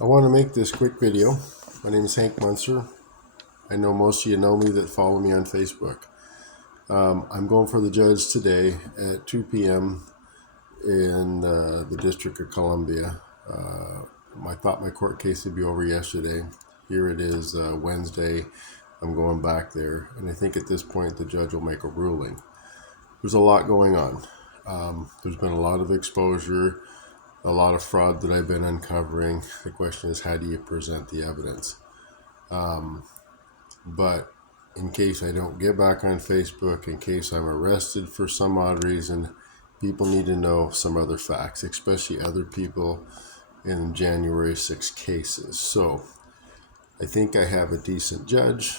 I want to make this quick video. My name is Hank Munzer. I know most of you know me that follow me on Facebook. I'm going for the judge today at 2 p.m. in the District of Columbia. I thought my court case would be over yesterday. Here it is Wednesday. I'm going back there, and I think at this point the judge will make a ruling. There's a lot going on. There's been a lot of exposure, a lot of fraud that I've been uncovering. The question is, how do you present the evidence? But in case I don't get back on Facebook, in case I'm arrested for some odd reason, people need to know some other facts, especially other people in January 6 cases. So I think I have a decent judge,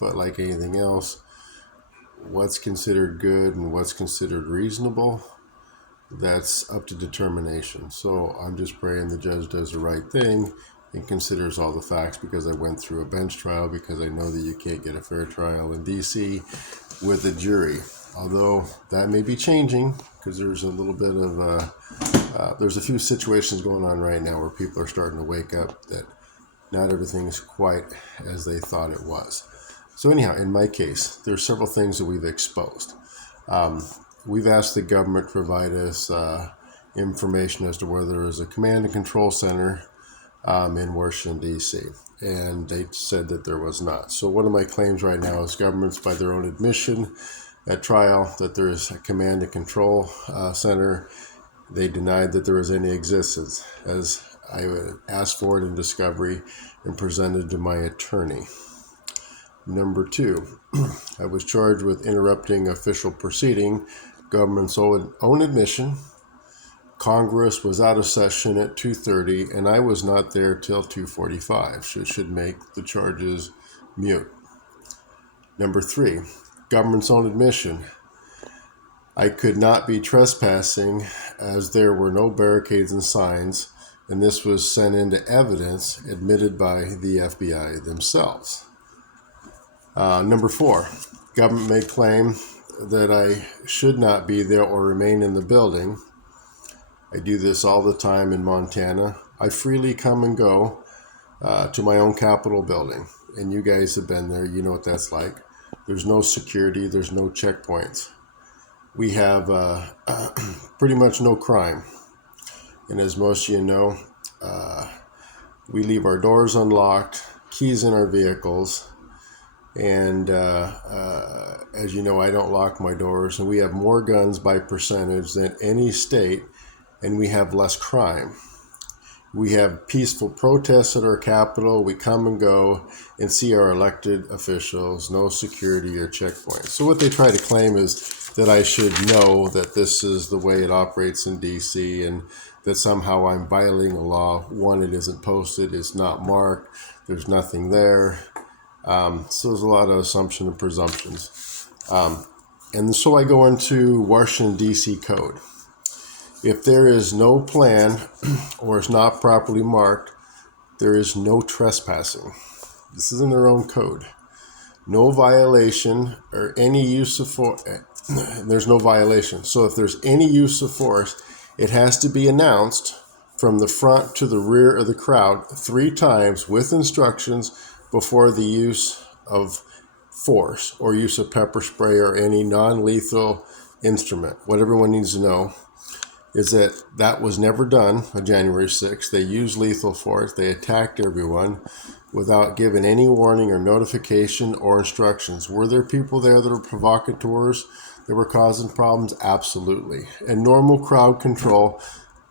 but like anything else, what's considered good and what's considered reasonable, that's up to determination. So I'm just praying the judge does the right thing and considers all the facts, because I went through a bench trial, because I know that you can't get a fair trial in DC with a jury. Although that may be changing, because there's a little bit of, there's a few situations going on right now where people are starting to wake up that not everything is quite as they thought it was. So anyhow, in my case, there's several things that we've exposed. We've asked the government to provide us information as to whether there is a command and control center in Washington, D.C., and they said that there was not. So one of my claims right now is government's, by their own admission at trial, that there is a command and control center. They denied that there was any existence, as I asked for it in discovery and presented to my attorney. Number two, I was charged with interrupting official proceeding, government's own admission. Congress was out of session at 2:30, and I was not there till 2:45, so it should make the charges mute. Number three, government's own admission. I could not be trespassing as there were no barricades and signs, and this was sent into evidence admitted by the FBI themselves. Number four, government may claim that I should not be there or remain in the building. I do this all the time in Montana. I freely come and go to my own Capitol building, and you guys have been there. You know what that's like. There's no security. There's no checkpoints. We have pretty much no crime. And as most of you know, we leave our doors unlocked, keys in our vehicles. And as you know, I don't lock my doors, and we have more guns by percentage than any state, and we have less crime. We have peaceful protests at our Capitol. We come and go and see our elected officials, no security or checkpoints. So what they try to claim is that I should know that this is the way it operates in DC, and that somehow I'm violating the law. One, it isn't posted, it's not marked, there's nothing there. So there's a lot of assumption and presumptions. And so I go into Washington, D.C. code. If there is no plan or is not properly marked, there is no trespassing. This is in their own code. No violation or any use of force. There's no violation. So if there's any use of force, it has to be announced from the front to the rear of the crowd 3 times with instructions before the use of force or use of pepper spray or any non-lethal instrument. What everyone needs to know is that that was never done on January 6th. They used lethal force. They attacked everyone without giving any warning or notification or instructions. Were there people there that were provocateurs that were causing problems? Absolutely. And normal crowd control,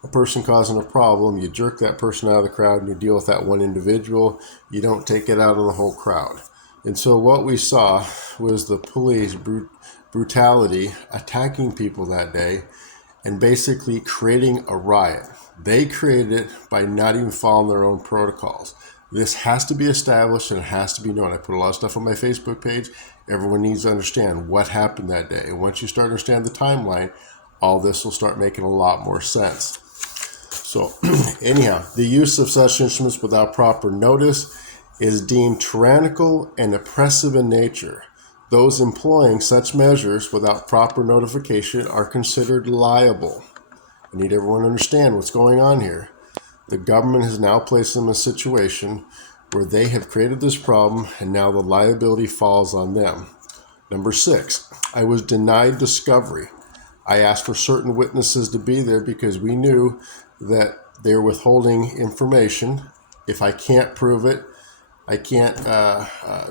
a person causing a problem, you jerk that person out of the crowd and you deal with that one individual. You don't take it out on the whole crowd. And so what we saw was the police brutality attacking people that day and basically creating a riot. They created it by not even following their own protocols. This has to be established and it has to be known. I put a lot of stuff on my Facebook page. Everyone needs to understand what happened that day. And once you start to understand the timeline, all this will start making a lot more sense. So anyhow, the use of such instruments without proper notice is deemed tyrannical and oppressive in nature. Those employing such measures without proper notification are considered liable. I need everyone to understand what's going on here. The government has now placed them in a situation where they have created this problem, and now the liability falls on them. Number 6, I was denied discovery. I asked for certain witnesses to be there because we knew that they're withholding information. If I can't prove it, I can't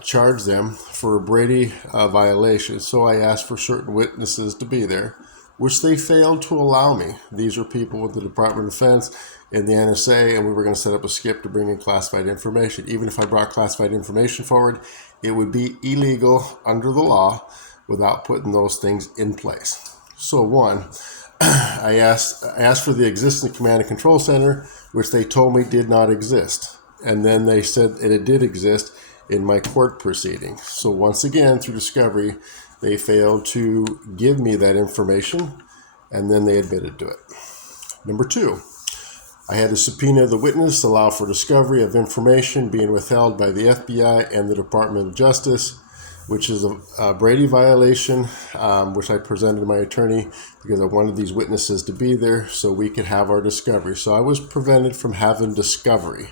charge them for a Brady violation. So I asked for certain witnesses to be there, which they failed to allow me. These are people with the Department of Defense and the NSA, and we were going to set up a skip to bring in classified information. Even if I brought classified information forward, it would be illegal under the law without putting those things in place. So one, I asked for the existing command and control center, which they told me did not exist. And then they said that it did exist in my court proceeding. So once again, through discovery, they failed to give me that information, and then they admitted to it. Number 2, I had to subpoena the witness, allow for discovery of information being withheld by the FBI and the Department of Justice, which is a Brady violation, which I presented to my attorney because I wanted these witnesses to be there so we could have our discovery. So I was prevented from having discovery.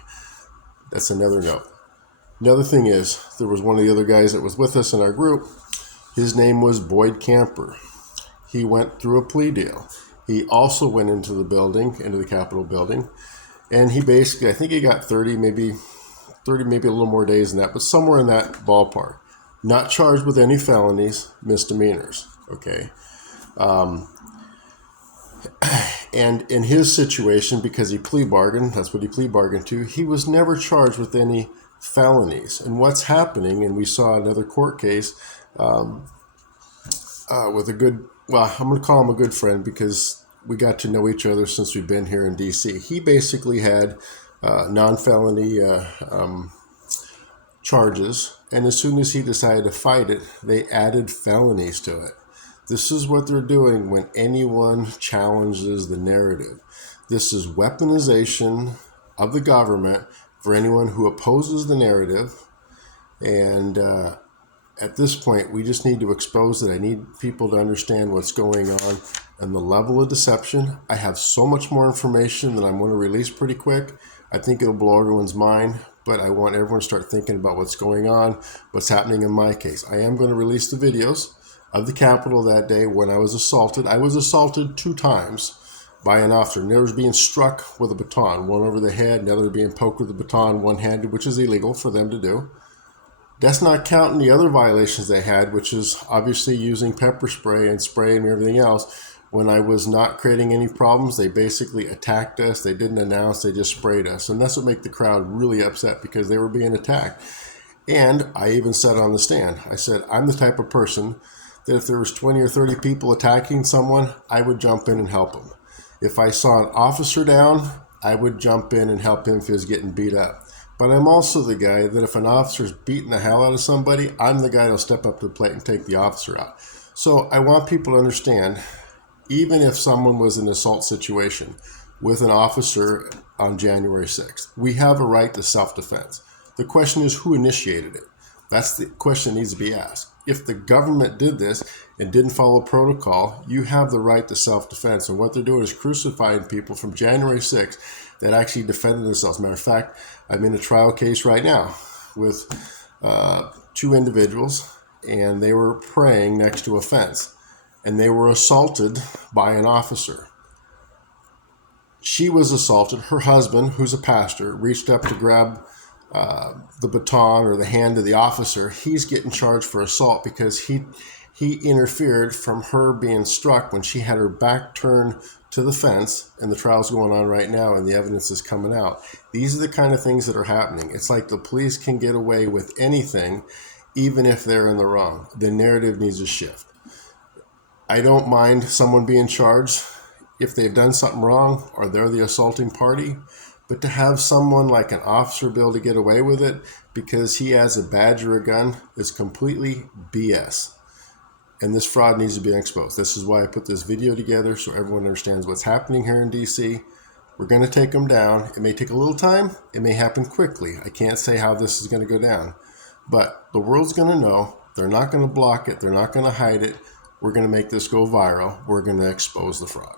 That's another note. Another thing is, there was one of the other guys that was with us in our group. His name was Boyd Camper. He went through a plea deal. He also went into the building, into the Capitol building, and he basically, I think he got 30, maybe a little more days than that, but somewhere in that ballpark. Not charged with any felonies, misdemeanors, okay? And in his situation, because he plea bargained, that's what he plea bargained to, he was never charged with any felonies. And what's happening, and we saw another court case with a good, well, I'm going to call him a good friend because we got to know each other since we've been here in D.C. He basically had non-felony charges, and as soon as he decided to fight it, they added felonies to it. This is what they're doing when anyone challenges the narrative. This is weaponization of the government for anyone who opposes the narrative. And at this point, we just need to expose it. I need people to understand what's going on and the level of deception. I have so much more information that I'm going to release pretty quick. I think it'll blow everyone's mind, but I want everyone to start thinking about what's going on, what's happening in my case. I am going to release the videos of the Capitol that day when I was assaulted. I was assaulted 2 times by an officer. And there was being struck with a baton, one over the head, the other being poked with a baton one-handed, which is illegal for them to do. That's not counting the other violations they had, which is obviously using pepper spray and spraying and everything else. When I was not creating any problems, they basically attacked us. They didn't announce, they just sprayed us. And that's what made the crowd really upset because they were being attacked. And I even said on the stand, I said, I'm the type of person that if there was 20 or 30 people attacking someone, I would jump in and help them. If I saw an officer down, I would jump in and help him if he was getting beat up. But I'm also the guy that if an officer's beating the hell out of somebody, I'm the guy that'll step up to the plate and take the officer out. So I want people to understand, even if someone was in an assault situation with an officer on January 6th, we have a right to self-defense. The question is who initiated it? That's the question that needs to be asked. If the government did this and didn't follow protocol, you have the right to self-defense. And what they're doing is crucifying people from January 6th that actually defended themselves. Matter of fact, I'm in a trial case right now with 2 individuals, and they were praying next to a fence, and they were assaulted by an officer. She was assaulted. Her husband, who's a pastor, reached up to grab the baton or the hand of the officer. He's getting charged for assault because he interfered from her being struck when she had her back turned to the fence, and the trial's going on right now and the evidence is coming out. These are the kind of things that are happening. It's like the police can get away with anything even if they're in the wrong. The narrative needs to shift. I don't mind someone being charged if they've done something wrong or they're the assaulting party. But to have someone like an officer be able to get away with it because he has a badge or a gun is completely BS. And this fraud needs to be exposed. This is why I put this video together so everyone understands what's happening here in DC. We're going to take them down. It may take a little time. It may happen quickly. I can't say how this is going to go down. But the world's going to know. They're not going to block it. They're not going to hide it. We're going to make this go viral. We're going to expose the fraud.